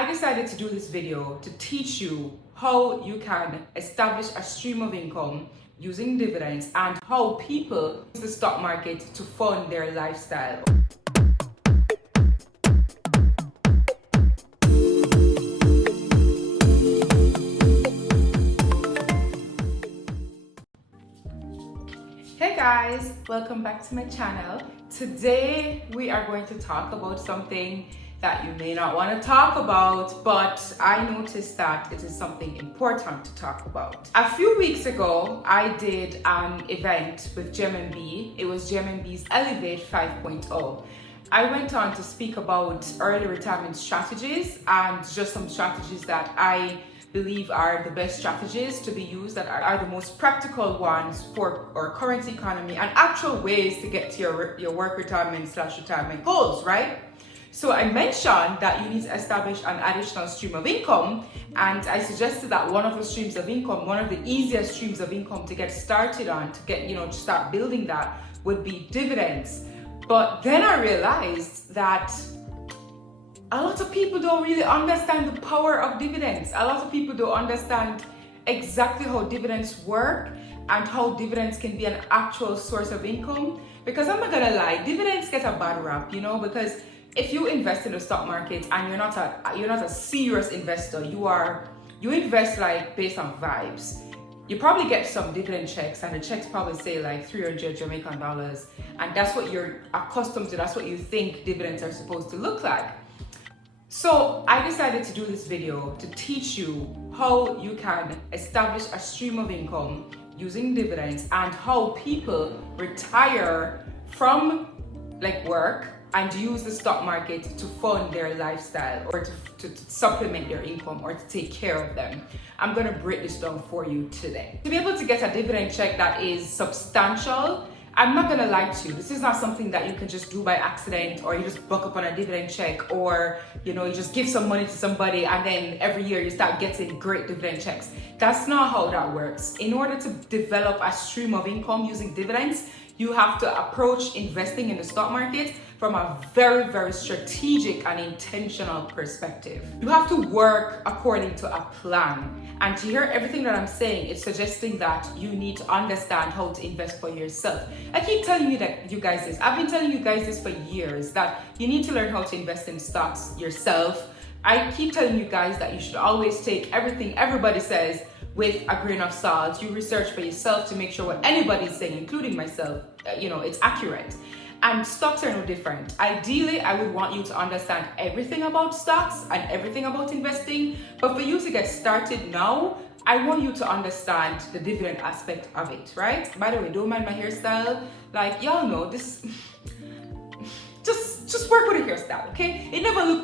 I decided to do this video to teach you how you can establish a stream of income using dividends and how people use the stock market to fund their lifestyle. Hey guys, welcome back to my channel. Today we are going to talk about something that you may not want to talk about, but I noticed that it is something important to talk about. A few weeks ago, I did an event with GMB. It was GMB's Elevate 5.0. I went on to speak about early retirement strategies and just some strategies that I believe are the best strategies to be used, that are the most practical ones for our current economy and actual ways to get to your work retirement/retirement goals, right? So I mentioned that you need to establish an additional stream of income, and I suggested that one of the streams of income, one of the easiest streams of income to get started on, to get, to start building that, would be dividends. But then I realized that a lot of people don't really understand the power of dividends. A lot of people don't understand exactly how dividends work and how dividends can be an actual source of income. Because I'm not gonna lie, dividends get a bad rap, because if you invest in the stock market and you're not a serious investor, you invest like based on vibes. You probably get some dividend checks, and the checks probably say like 300 Jamaican dollars, and that's what you're accustomed to. That's what you think dividends are supposed to look like. So I decided to do this video to teach you how you can establish a stream of income using dividends and how people retire from work and use the stock market to fund their lifestyle, or to supplement their income, or to take care of them. I'm gonna break this down for you today. To be able to get a dividend check that is substantial, I'm not gonna lie to you, this is not something that you can just do by accident, or you just buck up on a dividend check, or you just give some money to somebody and then every year you start getting great dividend checks. That's not how that works. In order to develop a stream of income using dividends, you have to approach investing in the stock market from a very, very strategic and intentional perspective. You have to work according to a plan. And to hear everything that I'm saying, it's suggesting that you need to understand how to invest for yourself. I keep telling you guys this. I've been telling you guys this for years, that you need to learn how to invest in stocks yourself. I keep telling you guys that you should always take everything everybody says with a grain of salt. You research for yourself to make sure what anybody's saying, including myself, it's accurate. And stocks are no different. Ideally, I would want you to understand everything about stocks and everything about investing. But for you to get started now, I want you to understand the dividend aspect of it, right? By the way, don't mind my hairstyle. Y'all know this. Just work with the hairstyle, okay?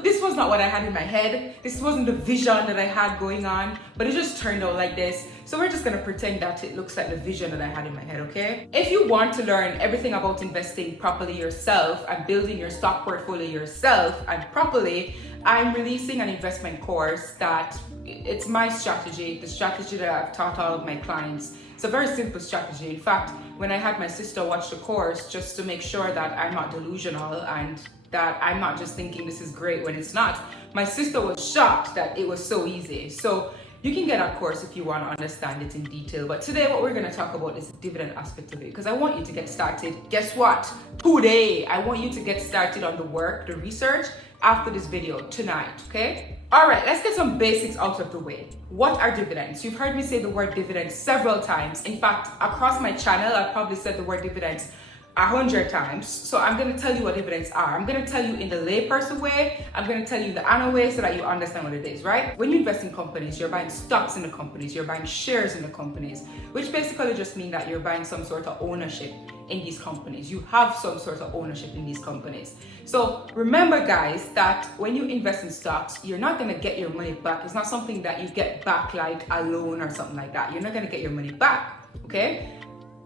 This was not what I had in my head. This wasn't the vision that I had going on, but it just turned out like this. So we're just gonna pretend that it looks like the vision that I had in my head, okay? If you want to learn everything about investing properly yourself and building your stock portfolio yourself and properly, I'm releasing an investment course that it's my strategy, the strategy that I've taught all of my clients. It's a very simple strategy. In fact, when I had my sister watch the course, just to make sure that I'm not delusional and that I'm not just thinking this is great when it's not, my sister was shocked that it was so easy. So you can get a course if you want to understand it in detail. But today what we're going to talk about is the dividend aspect of it, because I want you to get started. Guess what? Today, I want you to get started on the work, the research after this video tonight, okay? All right, let's get some basics out of the way. What are dividends? You've heard me say the word dividend several times. In fact, across my channel, I've probably said the word dividends 100 times. So I'm going to tell you what dividends are. I'm going to tell you in the layperson way. I'm going to tell you the Anna way so that you understand what it is, right? When you invest in companies, you're buying stocks in the companies, you're buying shares in the companies, which basically just means that you're buying some sort of ownership in these companies. You have some sort of ownership in these companies. So remember, guys, that when you invest in stocks, you're not going to get your money back. It's not something that you get back like a loan or something like that. You're not going to get your money back, okay?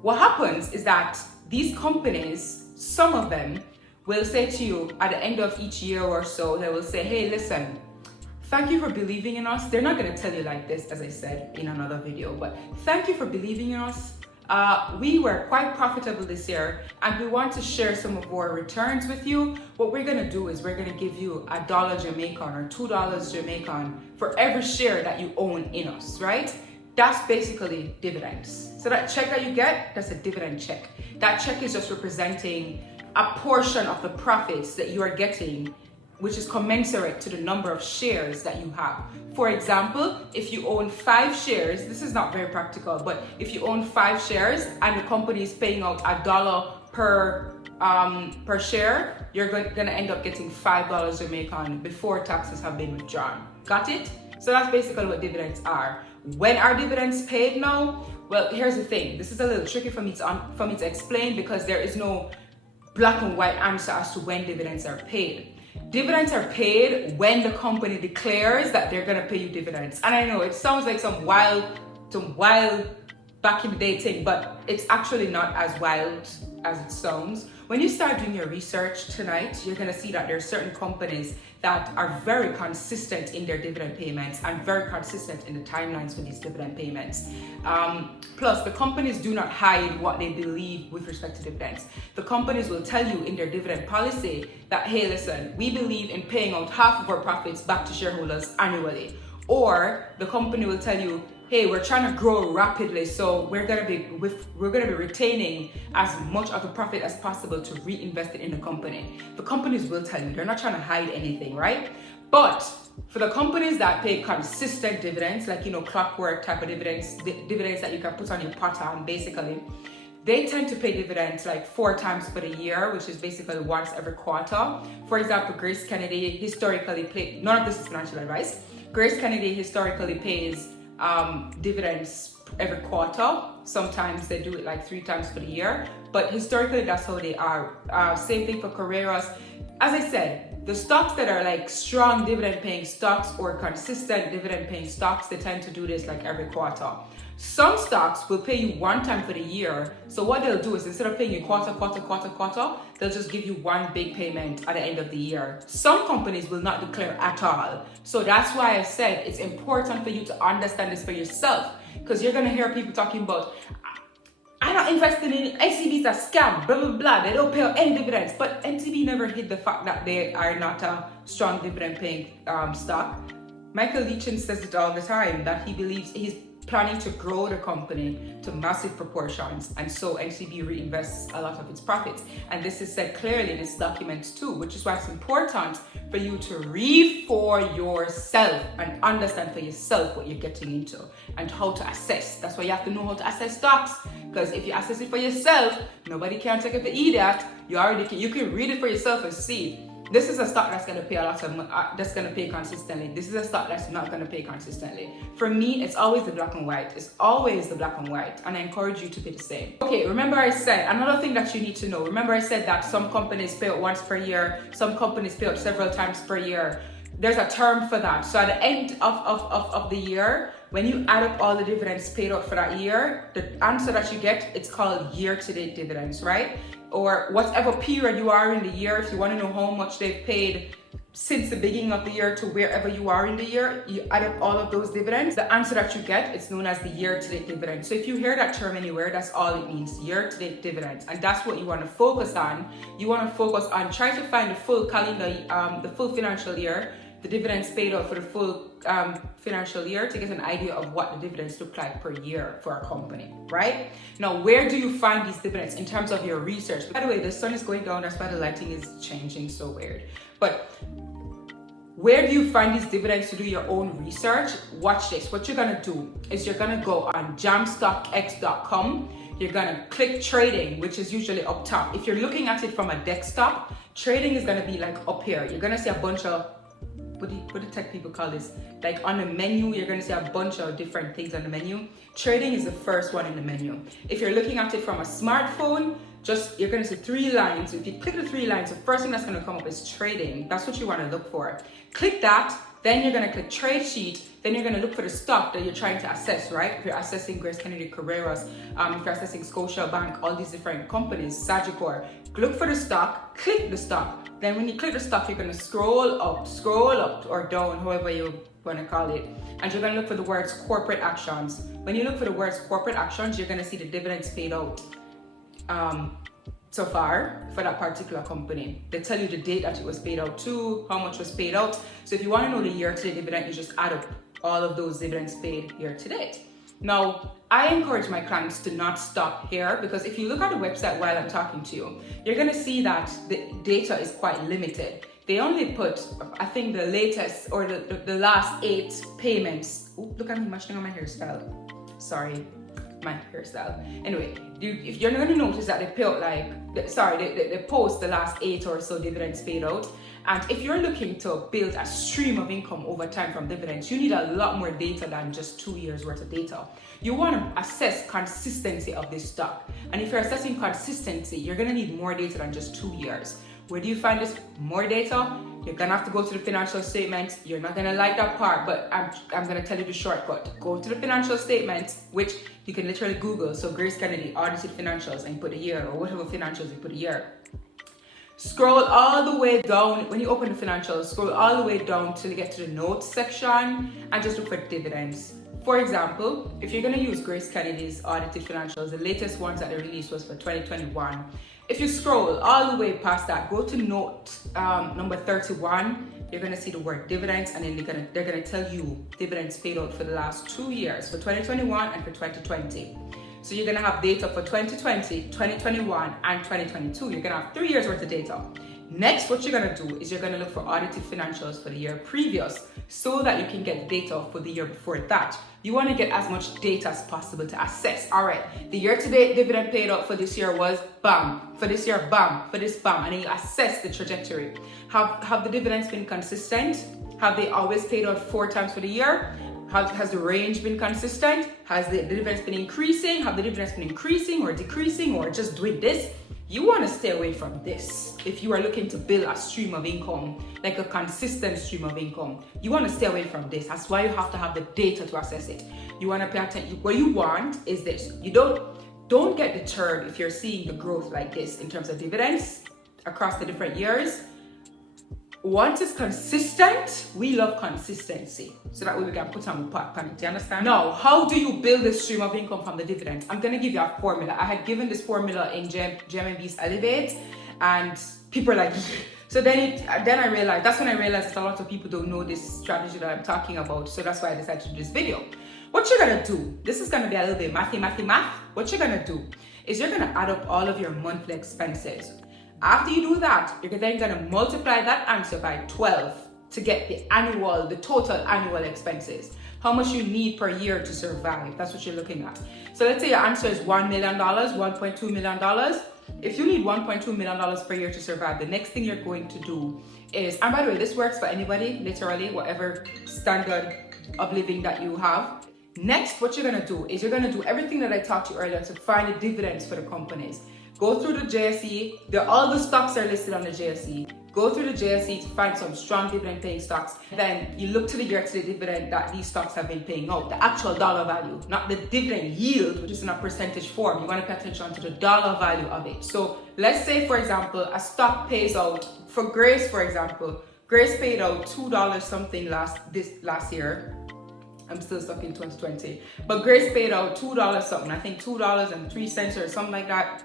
What happens is that these companies, some of them will say to you at the end of each year or so, they will say, hey, listen, thank you for believing in us. They're not going to tell you like this, as I said in another video, but thank you for believing in us. We were quite profitable this year, and we want to share some of our returns with you. What we're gonna do is we're gonna give you $1 Jamaican or $2 Jamaican for every share that you own in us, right? That's basically dividends. So that check that you get, that's a dividend check. That check is just representing a portion of the profits that you are getting, which is commensurate to the number of shares that you have. For example, if you own 5 shares, this is not very practical, but if you own 5 shares and the company is paying out $1 per share, you're gonna end up getting $5 Jamaican before taxes have been withdrawn. Got it? So that's basically what dividends are. When are dividends paid now? Well, here's the thing. This is a little tricky for me to explain because there is no black and white answer as to when dividends are paid. Dividends are paid when the company declares that they're gonna pay you dividends. And I know it sounds like some wild back in the day thing, but it's actually not as wild as it sounds. When you start doing your research tonight, you're gonna see that there are certain companies that are very consistent in their dividend payments and very consistent in the timelines for these dividend payments. Plus, the companies do not hide what they believe with respect to dividends. The companies will tell you in their dividend policy that, hey, listen, we believe in paying out half of our profits back to shareholders annually. Or the company will tell you, hey, we're trying to grow rapidly, so we're gonna be retaining as much of the profit as possible to reinvest it in the company. The companies will tell you, they're not trying to hide anything, right? But for the companies that pay consistent dividends, like, clockwork type of dividends, dividends that you can put on your pot on, basically, they tend to pay dividends like 4 times for the year, which is basically once every quarter. For example, Grace Kennedy historically paid, none of this is financial advice, Grace Kennedy historically pays dividends every quarter. Sometimes they do it like 3 times for the year, but historically that's how they are. Same thing for Carreras. As I said, the stocks that are like strong dividend paying stocks or consistent dividend paying stocks, they tend to do this like every quarter. Some stocks will pay you 1 time for the year. So what they'll do is instead of paying you quarter, they'll just give you one big payment at the end of the year. Some companies will not declare at all. So that's why I said it's important for you to understand this for yourself, because you're gonna hear people talking about, I'm not investing in NCB's a scam, blah, blah, blah. They don't pay out any dividends. But NCB never hid the fact that they are not a strong dividend paying stock. Michael Leachin says it all the time that he believes he's planning to grow the company to massive proportions, and so NCB reinvests a lot of its profits. And this is said clearly in its documents too, which is why it's important for you to read for yourself and understand for yourself what you're getting into and how to assess. That's why you have to know how to assess stocks, because if you assess it for yourself, nobody can take it to eat that. You can read it for yourself and see. This is a stock that's going to pay a lot of money, that's going to pay consistently. This is a stock that's not going to pay consistently. For me, it's always the black and white. It's always the black and white. And I encourage you to be the same. Okay, remember I said, another thing that you need to know. Remember I said that some companies pay out once per year. Some companies pay out several times per year. There's a term for that. So at the end of the year, when you add up all the dividends paid out for that year, the answer that you get, it's called year-to-date dividends, right? Or whatever period you are in the year, if you want to know how much they've paid since the beginning of the year to wherever you are in the year, you add up all of those dividends. The answer that you get, it's known as the year-to-date dividend. So if you hear that term anywhere, that's all it means, year-to-date dividends. And that's what you want to focus on. You want to focus on trying to find the full calendar, the full financial year, the dividends paid out for the full financial year to get an idea of what the dividends look like per year for a company, right? Now, where do you find these dividends in terms of your research? By the way, the sun is going down, that's why the lighting is changing so weird. But where do you find these dividends to do your own research? Watch this. What you're gonna do is you're gonna go on jamstockx.com. You're gonna click trading, which is usually up top. If you're looking at it from a desktop, trading is gonna be like up here. You're gonna see a bunch of what do tech people call this? Like on the menu, you're going to see a bunch of different things on the menu. Trading is the first one in the menu. If you're looking at it from a smartphone, you're going to see 3 lines. If you click the 3 lines, the first thing that's going to come up is trading. That's what you want to look for. Click that, Then you're gonna click trade sheet. Then you're gonna look for the stock that you're trying to assess, right? If you're assessing Grace Kennedy Carreras, if you're assessing Scotiabank, all these different companies, Sagicor, look for the stock, click the stock. Then when you click the stock, you're gonna scroll up or down, however you wanna call it. And you're gonna look for the words corporate actions. When you look for the words corporate actions, you're gonna see the dividends paid out so far for that particular company. They tell you the date that it was paid out to, how much was paid out. So if you want to know the year-to-date dividend, you just add up all of those dividends paid year-to-date. Now, I encourage my clients to not stop here, because if you look at the website while I'm talking to you, you're going to see that the data is quite limited. They only put, I think, the latest or the last 8 payments. Ooh, look at me mashing on my hairstyle. Sorry, my hairstyle. Anyway, if you're going to notice that they pay out they post the last 8 or so dividends paid out. And if you're looking to build a stream of income over time from dividends, you need a lot more data than just 2 years worth of data. You want to assess consistency of this stock. And if you're assessing consistency, you're going to need more data than just 2 years. Where do you find this more data? You're gonna have to go to the financial statements. You're not gonna like that part, but I'm gonna tell you the shortcut. Go to the financial statements, which you can literally Google. So Grace Kennedy audited financials, and you put a year, or whatever financials you put a year. Scroll all the way down. When you open the financials, scroll all the way down till you get to the notes section and just look for dividends. For example, if you're gonna use Grace Kennedy's audited financials, the latest ones that they released was for 2021. If you scroll all the way past that, go to note number 31, you're gonna see the word dividends, and then they're gonna tell you dividends paid out for the last 2 years, for 2021 and for 2020. So you're gonna have data for 2020, 2021, and 2022. You're gonna have 3 years worth of data. Next, what you're gonna do is you're gonna look for audited financials for the year previous, so that you can get data for the year before that. You wanna get as much data as possible to assess. All right, the year-to-date dividend paid out for this year was bam, for this year bam, for this bam, and then you assess the trajectory. Have the dividends been consistent? Have they always paid out 4 times for the year? Has the range been consistent? Has the dividends been increasing? Have the dividends been increasing or decreasing or just doing this? You want to stay away from this. If you are looking to build a stream of income, like a consistent stream of income, you want to stay away from this. That's why you have to have the data to assess it. You want to pay attention. What you want is this. You don't get deterred if you're seeing the growth like this in terms of dividends across the different years. Once it's consistent, we love consistency. So that way we can put some pot on it. Do you understand? Now, how do you build this stream of income from the dividends? I'm going to give you a formula. I had given this formula in GMB's Elevate, and people are like, so then I realized, that's when I realized that a lot of people don't know this strategy that I'm talking about. So that's why I decided to do this video. What you're going to do, this is going to be a little bit math. What you're going to do is you're going to add up all of your monthly expenses. After you do that, you're then going to multiply that answer by 12 to get the total annual expenses. How much you need per year to survive. That's what you're looking at. So let's say your answer is $1 million, $1.2 million. If you need $1.2 million per year to survive, the next thing you're going to do is, and by the way, this works for anybody, literally, whatever standard of living that you have. Next, what you're going to do is you're going to do everything that I taught you earlier to find the dividends for the companies. Go through the JSE. All the stocks are listed on the JSE. Go through the JSE to find some strong dividend paying stocks. Then you look to the year-to-date dividend that these stocks have been paying out, the actual dollar value, not the dividend yield, which is in a percentage form. You want to pay attention to the dollar value of it. So let's say, for example, a stock pays out, for Grace, for example, Grace paid out $2 something last year. I'm still stuck in 2020. But Grace paid out $2 something, I think $2.03 or something like that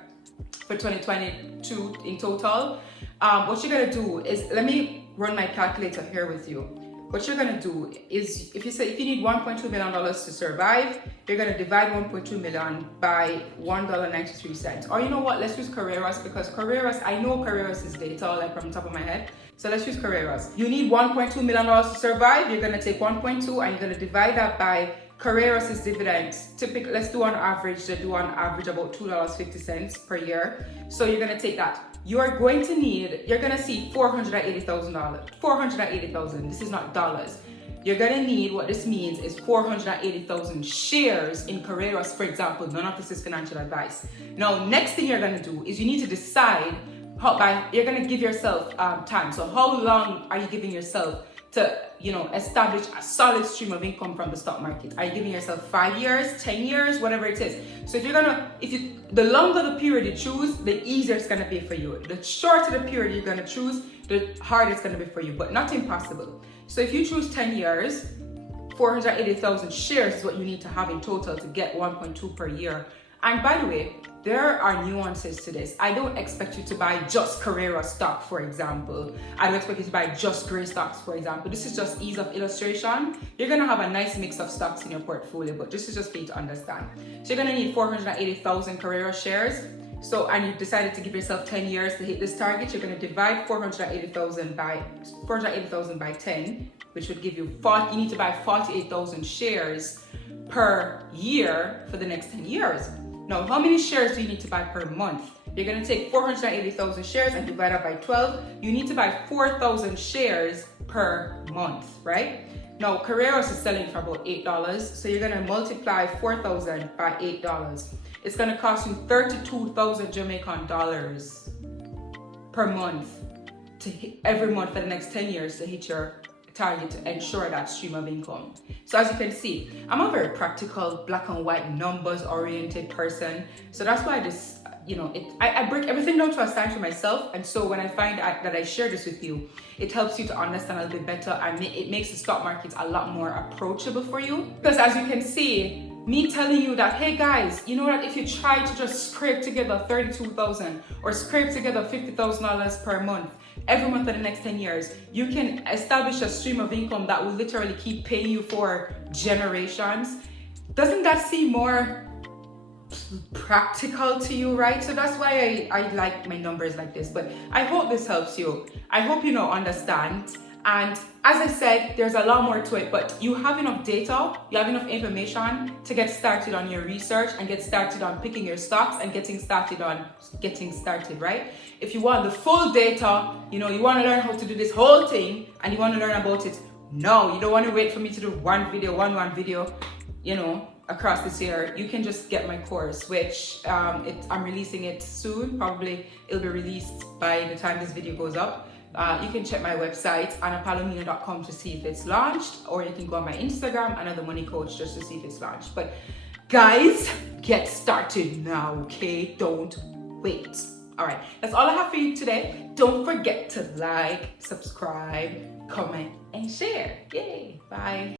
for 2022 in total. What you're gonna do is, let me run my calculator here with you. What you're gonna do is, if you need $1.2 million to survive, you're gonna divide 1.2 million by $1.93. Or you know what, let's use Carreras, because Carreras, I know Carreras is data like from the top of my head. So let's use Carreras. You need $1.2 million to survive. You're gonna take 1.2 and you're gonna divide that by Carreras' dividends. Typically, let's do on average, they do on average about $2.50 per year. So you're gonna take that. You're gonna see $480,000. 480,000, this is not dollars. You're gonna need, what this means is 480,000 shares in Carreras, for example. None of this is financial advice. Now, next thing you're gonna do is you need to decide you're gonna give yourself time. So how long are you giving yourself to, establish a solid stream of income from the stock market? Are you giving yourself 5 years, 10 years, whatever it is? So the longer the period you choose, the easier it's gonna be for you. The shorter the period you're gonna choose, the harder it's gonna be for you, but not impossible. So if you choose 10 years, 480,000 shares is what you need to have in total to get 1.2 per year. And by the way, there are nuances to this. I don't expect you to buy just Carrera stock, for example. I don't expect you to buy just gray stocks, for example. This is just ease of illustration. You're gonna have a nice mix of stocks in your portfolio, but this is just for you to understand. So you're gonna need 480,000 Carrera shares. So, and you decided to give yourself 10 years to hit this target, you're gonna divide 480,000 by 10, which would give you you need to buy 48,000 shares per year for the next 10 years. Now, how many shares do you need to buy per month? You're gonna take 480,000 shares and divide that by 12. You need to buy 4,000 shares per month, right? Now, Carreras is selling for about $8, so you're gonna multiply 4,000 by $8. It's gonna cost you 32,000 Jamaican dollars per month every month for the next 10 years to hit your target to ensure that stream of income. So as you can see, I'm a very practical, black and white, numbers oriented person. So that's why I break everything down to a science for myself. And so when I find that I share this with you, it helps you to understand a little bit better, and it makes the stock market a lot more approachable for you. Because as you can see, me telling you that, hey guys, you know that if you try to just scrape together 32,000 or scrape together $50,000 per month, every month for the next 10 years, you can establish a stream of income that will literally keep paying you for generations. Doesn't that seem more practical to you, right? So that's why I like my numbers like this. But I hope this helps you. I hope you understand. And as I said, there's a lot more to it, but you have enough data, you have enough information to get started on your research and get started on picking your stocks and getting started, right? If you want the full data, you want to learn how to do this whole thing and you want to learn about it now, you don't want to wait for me to do one video, across this year. You can just get my course, which I'm releasing it soon. Probably it'll be released by the time this video goes up. You can check my website, annapalomino.com, to see if it's launched, or you can go on my Instagram, Another Money Coach, just to see if it's launched. But guys, get started now, okay? Don't wait. All right, that's all I have for you today. Don't forget to like, subscribe, comment, and share. Yay, bye.